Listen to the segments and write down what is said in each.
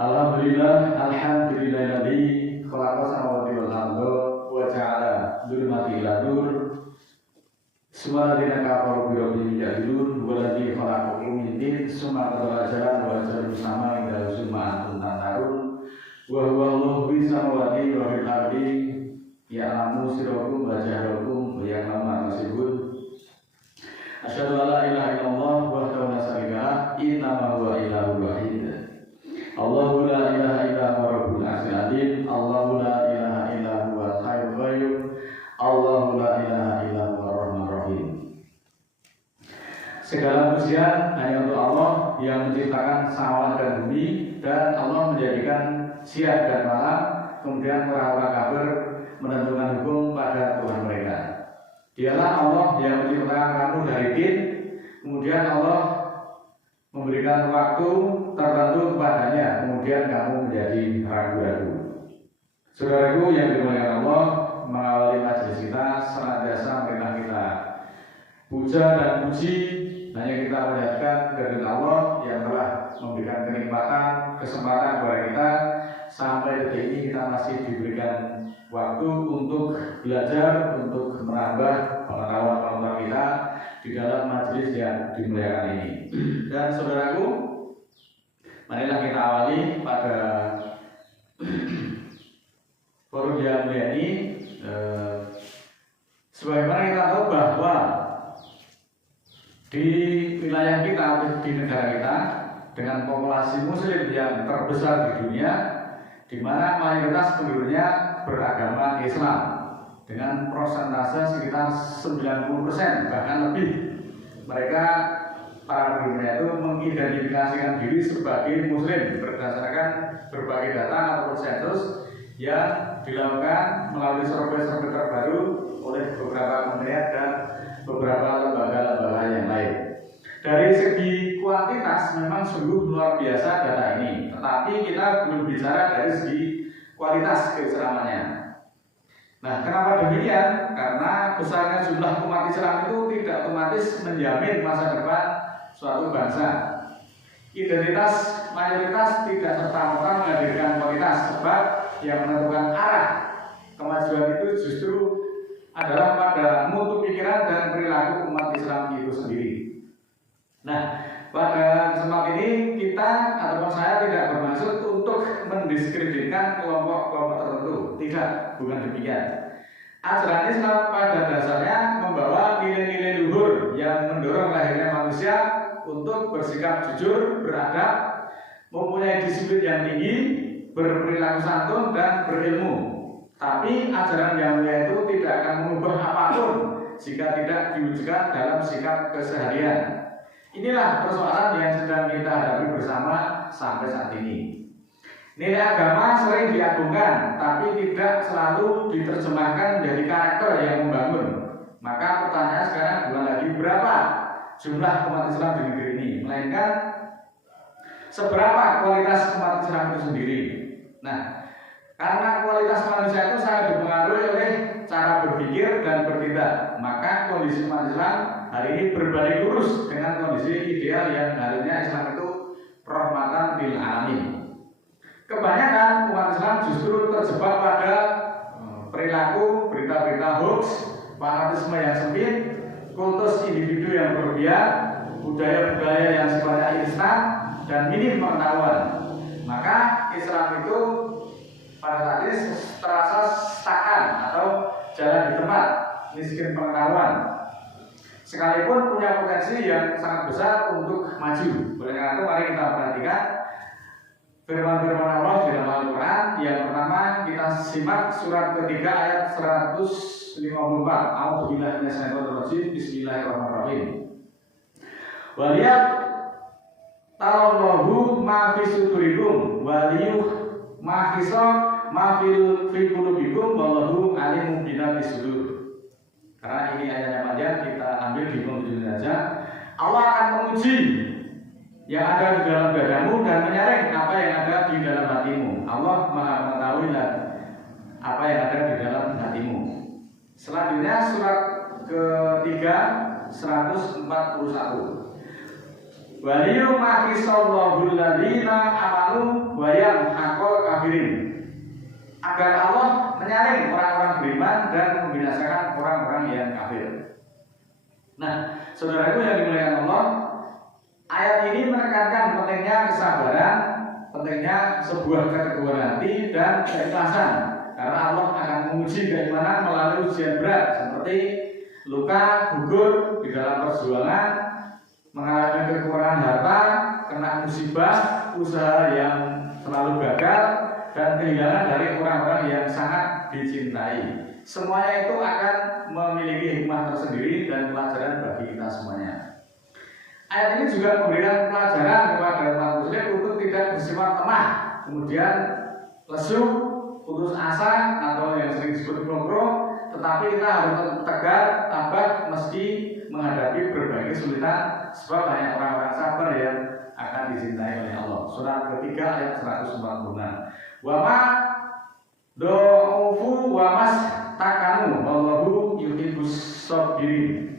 Alhamdulillahilladzi khalaqa samawati wal arda wa ja'ala dzulumati ila nur. Summa ladzina kafaru bi rabbihim ya'dilun waladzi khalaqakum min tin summa qadara ajalan wa ajalun musamma inda summa antum tantarun wa huwa Allahu bis samawati wa fil ardi ya'lamu sirrakum wa jahrakum wa ya'lamu ma tasibun. Asyhadu an la ilaha illallah wahdahu la syarika lah innama huwa ilahun wahid. Allahu la ilaha illa huwa rabbul arsyil azim. Allahu la ilaha illa huwa al-hayyul qayyum. Allahu la ilaha illa huwa ar-rahmanur rahim. Segala pujian hanya untuk Allah yang menciptakan samawat dan bumi, dan Allah menjadikan siang dan malam, kemudian orang-orang kafir menentukan hukum pada Tuhan mereka. Dialah Allah yang menciptakan kamu dari tin, kemudian Allah memberikan waktu tertentu kepadanya, kemudian kamu menjadi ragu-ragu. Saudaraku yang dimuliakan Allah, mengawali majelis kita senantiasa marilah kita puja dan puji hanya kita melihatkan dari Allah yang telah memberikan kenikmatan, kesempatan kepada kita sampai detik ini kita masih diberikan waktu untuk belajar, untuk menambah pengetahuan kita di dalam majelis yang dimuliakan ini. Dan saudaraku, marilah kita awali pada forum yang mulia ini. Sebagaimana kita tahu bahwa di wilayah kita, di negara kita, dengan populasi muslim yang terbesar di dunia, di mana mayoritas penduduknya beragama Islam dengan prosentase sekitar 90%, bahkan lebih. Mereka, para penduduknya itu mengidentifikasikan diri sebagai muslim berdasarkan berbagai data ataupun sensus yang dilakukan melalui survei-survei terbaru oleh beberapa kementerian dan beberapa lembaga-lembaga yang lain. Dari segi kuantitas memang sungguh luar biasa data ini, tetapi kita belum bicara dari segi kualitas keislamannya. Nah, kenapa demikian? Karena besarnya jumlah umat Islam itu tidak otomatis menjamin masa depan suatu bangsa. Identitas mayoritas tidak serta-merta menghadirkan kualitas, sebab yang menentukan arah kemajuan itu justru adalah pada mutu pikiran dan perilaku umat Islam itu sendiri. Nah, pada kesempatan ini kita ataupun saya tidak bermaksud untuk mendiskreditkan kelompok-kelompok tertentu. Tidak, bukan demikian. Ajaran Islam pada dasarnya membawa nilai-nilai luhur yang mendorong lahirnya manusia untuk bersikap jujur, beradab, mempunyai disiplin yang tinggi, berperilaku santun dan berilmu. Tapi ajaran yang mulia itu tidak akan mengubah apapun jika tidak diwujudkan dalam sikap keseharian. Inilah persoalan yang sedang kita hadapi bersama sampai saat ini. Nilai agama sering diagungkan, tapi tidak selalu diterjemahkan menjadi karakter yang membangun. Maka pertanyaan sekarang bukan lagi berapa jumlah umat Islam di negeri ini, melainkan seberapa kualitas umat Islam itu sendiri. Nah, karena kualitas manusia itu sangat dipengaruhi oleh cara berpikir dan bertindak, maka kondisi umat Islam hari ini berbanding lurus dengan kondisi ideal yang harusnya Islam itu rahmatan lil alamin. Kebanyakan umat Islam justru terjebak pada perilaku berita-berita hoax, fanatisme yang sempit, kultus individu yang berlebihan, budaya-budaya yang sifatnya instan dan minim pengetahuan. Maka Islam itu pada saat ini terasa stagnan atau jalan di tempat, miskin pengetahuan, sekalipun punya potensi yang sangat besar untuk maju. Oleh karena itu mari kita perhatikan firman-firman Allah di dalam Al-Quran. Yang pertama kita simak surat ketiga ayat 154. A'udzubillahi minasyaitonirrajim. Bismillahirrahmanirrahim. Waliyat tallahu ma fi sudurikum waliyuh ma fil qulubikum wallahu alimun bidzatis sudur. Karena ini ayatnya panjang, kita ambil di penghujung saja. Allah akan menguji yang ada di dalam dadamu dan menyaring apa yang ada di dalam hatimu. Allah Maha mengetahui apa yang ada di dalam hatimu. Selanjutnya surat ketiga 141. wa liyumahhisallahu alladziina amanu wa yamhaqal kafirin. Agar Allah menyaring orang-orang beriman dan membinasakan orang-orang yang kafir. Nah, saudaraku yang dimuliakan Allah, ayat ini menekankan pentingnya kesabaran, pentingnya sebuah keteguhan hati dan keikhlasan. Karena Allah akan menguji keimanan melalui ujian berat seperti luka, gugur di dalam perjuangan, mengalami kekurangan harta, kena musibah, usaha yang selalu gagal, dan kehilangan dari orang-orang yang sangat dicintai. Semuanya itu akan memiliki hikmah tersendiri dan pelajaran bagi kita semuanya. Ayat ini juga memberikan pelajaran kepada umat muslim untuk tidak bersifat lemah, kemudian lesu, putus asa, atau yang sering disebut blokro, tetapi kita harus tetap tegar, tabah meski menghadapi berbagai kesulitan, sebab banyak orang-orang sabar yang akan dicintai oleh Allah. Surat ketiga ayat 146. Wa ma do'ufu wa mas takanu wallahu yuhibbus sabirin.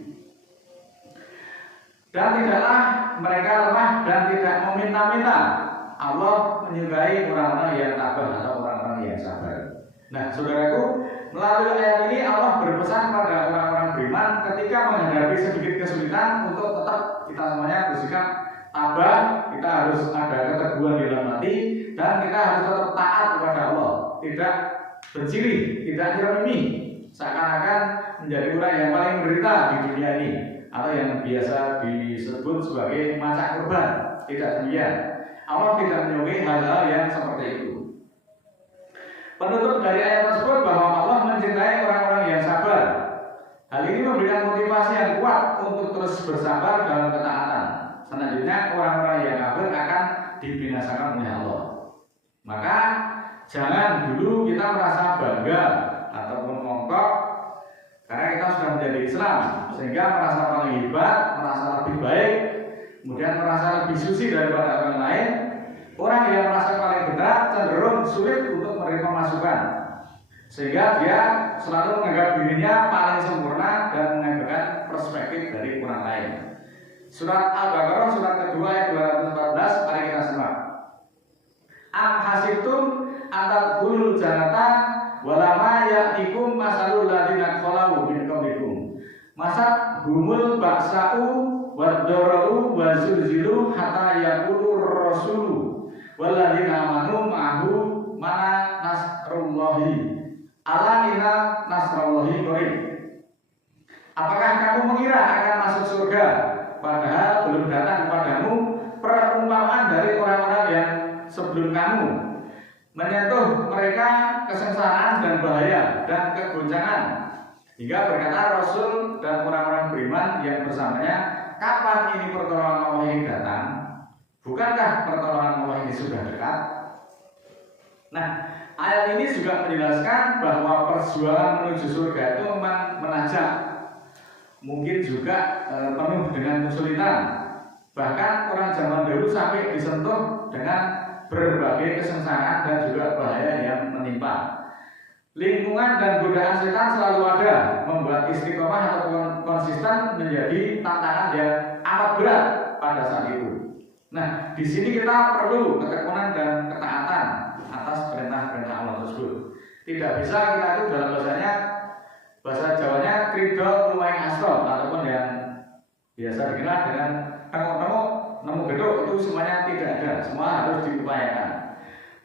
Dan tidaklah mereka lemah dan tidak meminta-minta. Allah menyukai orang-orang yang tabah atau orang-orang yang sabar. Nah, saudaraku, melalui ayat ini Allah berpesan pada orang-orang beriman ketika menghadapi sedikit kesulitan untuk tetap kita semuanya bersikap tabah, kita harus ada keteguhan di dalam hati, dan kita harus tetap taat kepada Allah, tidak benciri, tidak nyeremi, seakan-akan menjadi orang yang paling menderita di dunia ini, atau yang biasa disebut sebagai macak korban. Tidak demikian. Allah tidak menyukai hal-hal yang seperti itu. Penutup dari ayat tersebut bahwa Allah mencintai orang-orang yang sabar. Hal ini memberikan motivasi yang kuat untuk terus bersabar dalam ketaatan. Selanjutnya orang-orang yang kafir akan dibinasakan oleh Allah. Maka jangan dulu kita merasa bangga ataupun mongkok karena kita sudah menjadi Islam, sehingga merasa paling hebat, merasa lebih baik, kemudian merasa lebih suci daripada orang lain. Orang yang merasa paling benar cenderung sulit untuk menerima masukan, sehingga dia selalu menganggap dirinya paling sempurna dan mengambilkan perspektif dari orang lain. Surat Al-Baqarah surat kedua ayat 214, mari kita simak. Am hasibtum antadkhulul jannata walama ya'tikum masalul ladzina khalau min qablikum. Masa humul baksa'u wad-darau wa zulzilu hatta yaqulur rasulu walladzina amanu ma'ahu mana nasrullahi ala inna nasrullahi qarib. Apakah kamu mengira akan masuk surga padahal belum datang kepadamu perumpamaan dari orang-orang yang sebelum kamu, menyentuh mereka kesengsaraan dan bahaya dan kegoncangan, hingga berkata Rasul dan orang-orang beriman yang bersamanya, kapan ini pertolongan Allah ini datang? Bukankah pertolongan Allah ini sudah dekat? Nah, ayat ini juga menjelaskan bahwa perjuangan menuju surga itu memang menanjak, mungkin juga penuh dengan kesulitan. Bahkan orang zaman dahulu sampai disentuh dengan berbagai kesengsaraan dan juga bahaya yang menimpa. Lingkungan dan godaan setan selalu ada, membuat istiqomah atau konsisten menjadi tantangan yang amat berat pada saat itu. Nah, di sini kita perlu ketekunan dan ketaatan atas perintah-perintah Allah tersebut. Tidak bisa kita itu dalam bahasa Jawanya kridol lumaing astro, ataupun yang biasa dikenal dengan tengok-tengok nemu gedok, itu semuanya tidak ada, semua harus diupayakan.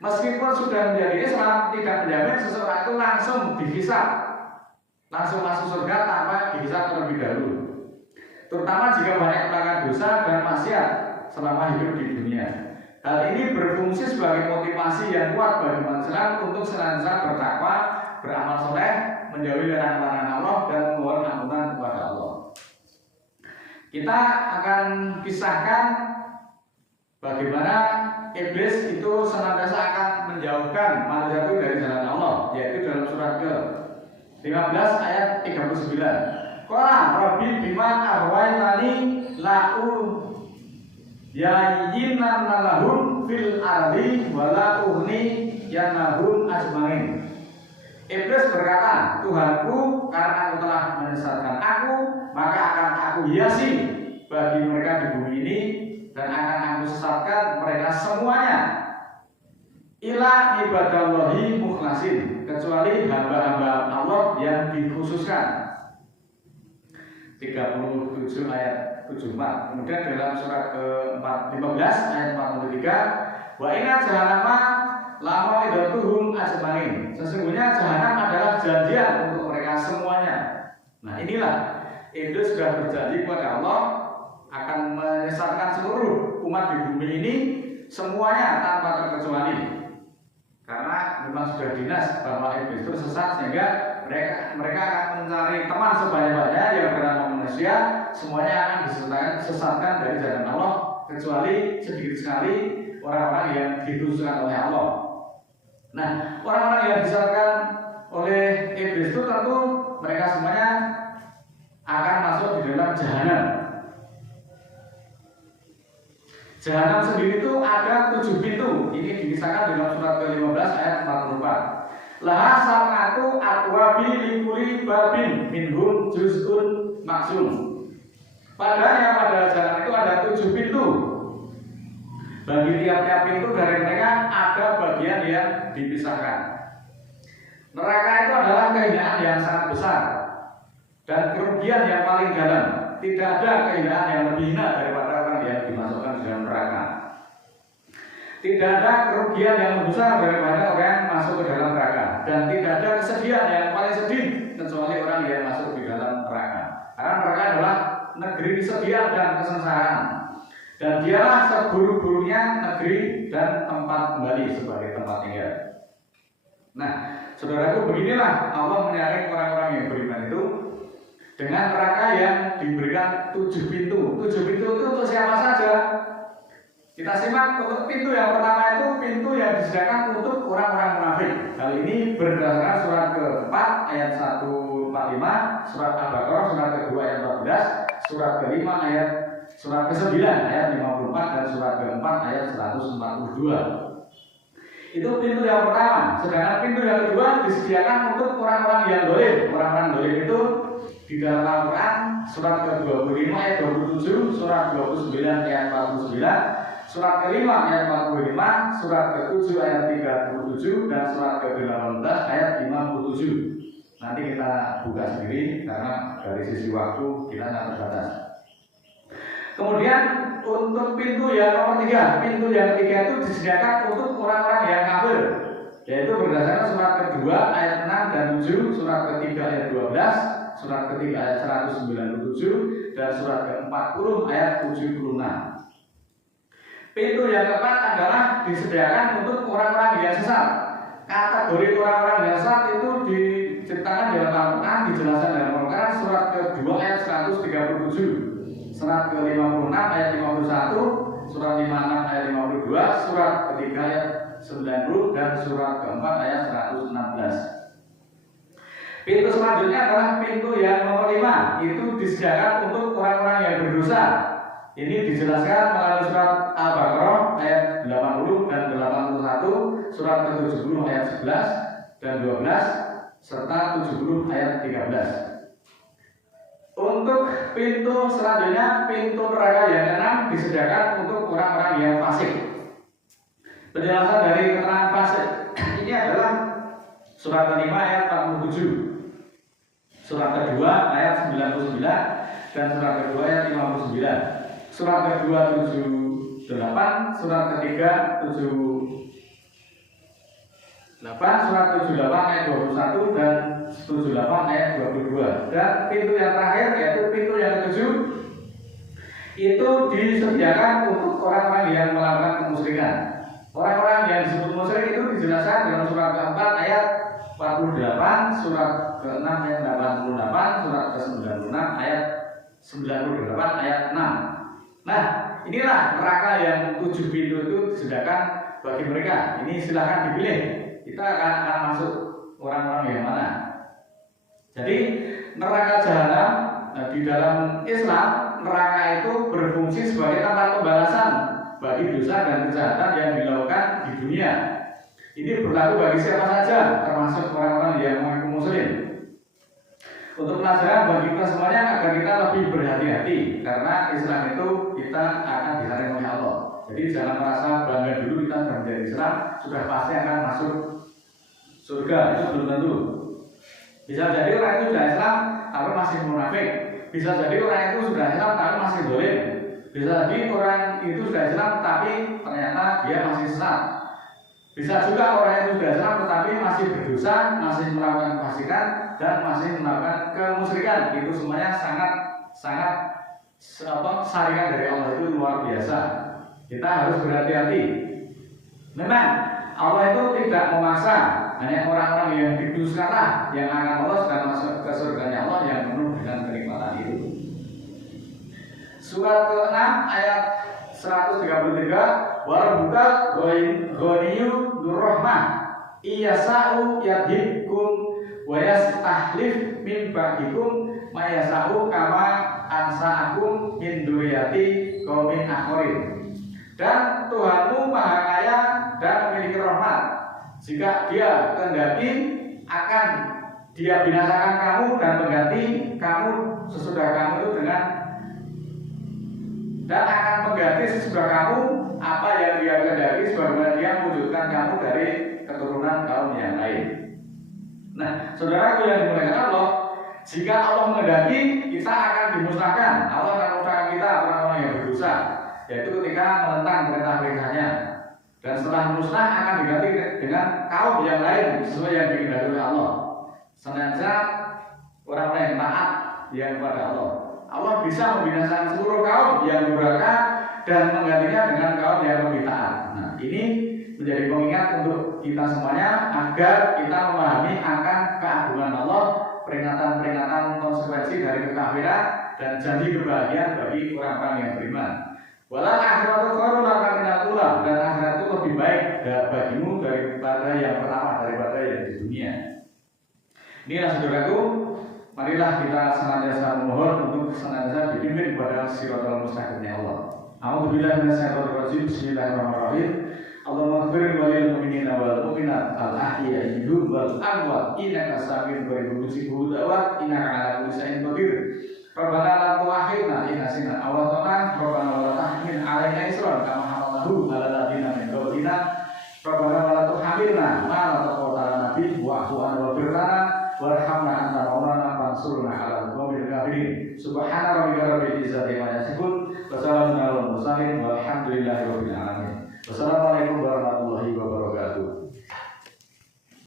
Meskipun sudah menjadi Islam, tidak menjamin seseorang itu langsung dihisab, langsung masuk surga tanpa dihisab terlebih dahulu. Terutama jika banyak melakukan dosa dan maksiat selama hidup di dunia. Hal ini berfungsi sebagai motivasi yang kuat bagi manusia untuk senantiasa bertakwa, beramal soleh, menjauhi larangan-larangan Allah dan memohon ampunan kepada Allah. Kita akan kisahkan bagaimana iblis itu senantiasa akan menjauhkan manusia itu dari jalan Allah, yaitu dalam surat ke-15 ayat 39. Qala rabbi bima ahwaitani la'u yayyinan lahum fil ardi wala uhni yanahum ajmain. Iblis berkata, Tuhanku, karena Engkau telah menyesatkan aku, maka akan aku hiasi bagi mereka di bumi ini, dan ibadallahi mukhlasin, kecuali hamba-hamba Allah yang dikhususkan. 37 ayat 74. Kemudian dalam surat ke-15 ayat 43, wa inna jahannama lamawidatuhum ajmain. Sesungguhnya jahanam adalah janjian untuk mereka semuanya. Nah, inilah Iblis sudah berjanji kepada Allah akan menyesatkan seluruh umat di bumi ini semuanya tanpa terkecuali. Karena memang sudah dinas bahwa Iblis itu sesat, sehingga mereka akan mencari teman sebanyak-banyaknya yang bernama manusia, semuanya akan disesatkan dari jalan Allah, kecuali sedikit sekali orang-orang yang dikhususkan oleh Allah. Nah, orang-orang yang disesatkan oleh Iblis itu tentu mereka semuanya akan masuk di dalam jahanam. Jahanam sendiri itu ada 7 pintu. Ini dikisahkan dalam surat ke-15 ayat 44. Laha sab'atu abwabi likuli babin minhum juz'un maksum. Padanya pada jahanam itu ada 7 pintu. Bagi tiap-tiap pintu dari mereka ada bagian yang dipisahkan. Neraka itu adalah kehinaan yang sangat besar dan kerugian yang paling dalam. Tidak ada kehinaan yang lebih hina daripada orang yang dimasukkan ke dalam neraka. Tidak ada kerugian yang lebih besar daripada orang yang masuk ke dalam neraka. Dan tidak ada kesedihan yang paling sedih kecuali orang yang masuk di dalam neraka. Karena neraka adalah negeri kesedihan dan kesengsaraan. Dan dialah seburuk-buruknya negeri dan tempat kembali sebagai tempat tinggal. Nah, saudaraku, beginilah Allah menyaring orang-orang yang beriman itu dengan neraka yang diberikan 7 pintu. 7 pintu itu untuk siapa saja? Kita simak. Untuk pintu yang pertama itu pintu yang disediakan untuk orang-orang munafik. Hal ini berdasarkan surat ke-4 ayat 145, surat Al-Baqarah surat ke-2 ayat 14, surat ke-5 ayat surat ke-9 ayat 54 dan surat ke-4 ayat 142. Itu pintu yang pertama. Sedangkan pintu yang kedua disediakan untuk orang-orang yang dolim. Orang-orang dolim itu di dalam Al-Quran surat ke-25 ayat 27, surat 29 ayat 49, surat ke-5 ayat 45, surat ke-7 ayat 37, dan surat ke-18 ayat 57. Nanti kita buka sendiri karena dari sisi waktu kita sangat terbatas. Kemudian untuk pintu yang nomor 3, pintu yang ketiga itu disediakan untuk orang-orang yang kafir, yaitu berdasarkan surat kedua ayat 6 dan 7, surat ketiga ayat 12, surat ketiga ayat 197, dan surat ke-40 ayat 76. Pintu yang keempat adalah disediakan untuk orang-orang yang sesat. Kategori orang-orang yang sesat itu diceritakan dalam Al-Quran, dijelaskan dalam Al-Quran surat kedua ayat 137. Surat ke-56 ayat 51, surat 56 ayat 52, surat ketiga ayat 90, dan surat keempat ayat 116. Pintu selanjutnya adalah pintu yang nomor 5. Itu disediakan untuk orang-orang yang berdosa. Ini dijelaskan melalui surat Al-Baqarah ayat 80 dan 81, surat ke-70 ayat 11 dan 12, serta 70 ayat 13. Untuk pintu selanjutnya, pintu neraka yang keenam disediakan untuk orang-orang yang fasik. Penjelasan dari keterangan fasik ini adalah surat ke-5 ayat 47, surat kedua ayat 99, dan surat kedua ayat 59, surat kedua 78, surat ketiga 78, surat 78 ayat 21, dan 78 ayat 22. Dan pintu yang terakhir yaitu pintu yang ke-7 itu disediakan untuk orang-orang yang melakukan kemusyrikan. Orang-orang yang disebut musyrik itu dijelaskan dalam surat ke-4 ayat 48, surat ke-6 ayat 88, surat ke-96 ayat 98 ayat 6. Nah, inilah neraka yang 7 pintu itu disediakan bagi mereka. Ini silahkan dipilih. Kita akan masuk orang-orang yang mana. Jadi neraka jahanam di dalam Islam, neraka itu berfungsi sebagai tempat pembalasan bagi dosa dan kejahatan yang dilakukan di dunia. Ini berlaku bagi siapa saja, termasuk orang-orang yang mengaku muslim. Untuk pelajaran bagi kita semuanya agar kita lebih berhati-hati, karena Islam itu kita akan disaring oleh Allah. Jadi jangan merasa bangga dulu kita sudah menjadi Islam, sudah pasti akan masuk surga. Itu belum tentu. Bisa jadi orang itu sudah Islam tapi masih munafik. Bisa jadi orang itu sudah Islam tapi masih dolim. Bisa jadi orang itu sudah Islam tapi ternyata dia masih sesat. Bisa juga orang itu sudah Islam tetapi masih berdosa, masih melakukan kefasikan dan masih melakukan kemusyrikan. Itu semuanya sangat syariat dari Allah itu luar biasa. Kita harus berhati-hati. Memang Allah itu tidak memaksa, hanya orang-orang yang dikuduskanlah yang akan lolos dan masuk ke surganya Allah yang penuh dengan kenikmatan itu. Surat ke-6 ayat 133, Warabbuka ghaniyyu dzurrahmah iyasa'u yadhibkum wa yastahlif min ba'dikum ma yasa'u kama ansa'akum min dzurriyyati qaumin akharin. Dan Tuhanmu Maha Kaya dan memiliki rahmat. Jika Dia kehendaki akan Dia binasakan kamu dan mengganti kamu sesudah kamu itu dan akan mengganti sesudah kamu apa yang Dia kehendaki sebagaimana Dia mewujudkan kamu dari keturunan kaum yang lain. Nah, saudaraku yang dimuliakan Allah, jika Allah menghendaki kita akan dimusnahkan. Allah akan memusnahkan kita orang-orang yang berdosa, yaitu ketika menentang perintah-perintahnya. Dan setelah musnah akan diganti dengan kaum yang lain sesuai yang dikehendaki oleh Allah. Sengaja orang-orang yang taat yang kepada Allah. Allah bisa membinasakan seluruh kaum yang durhaka dan menggantinya dengan kaum yang lebih taat. Nah, ini menjadi pengingat untuk kita semuanya agar kita memahami akan keagungan Allah, peringatan-peringatan konsekuensi dari kekafiran dan janji kebahagiaan bagi orang-orang yang beriman. Walal akhiratu khairun laka minal ula, dan akhirat itu lebih baik bagimu daripada yang pertama, daripada yang di dunia. Inilah saudaraku, marilah kita senantiasa memohon untuk senantiasa dipimpin kepada siratal mustaqimnya Allah. A'udzubillahi minasyaitonir rajim. Bismillahirrahmanirrahim. Allahumma ighfir lil mu'minina wal mu'minat al-ahya'i minhum wal amwat innaka sami'un qaribun mujibud da'wat innaka 'ala kulli syai'in qadir. Rabbana la tu'akhidna in nasina aw akhtana. Rabbana wa la tahmil 'alaina isran kama hamalnahu 'ala alladziina min qablina. Rabbana wa la tuhammilna ma la taqata lana bihi wa'fu 'anna waghfir lana warhamna anta maulana fansurna 'alal qaumil kafirin. Subhana rabbika rabbil izzati amma yasifun wa salamun 'alal mursalin walhamdulillahi rabbil alamin. Wassalamualaikum warahmatullahi wabarakatuh.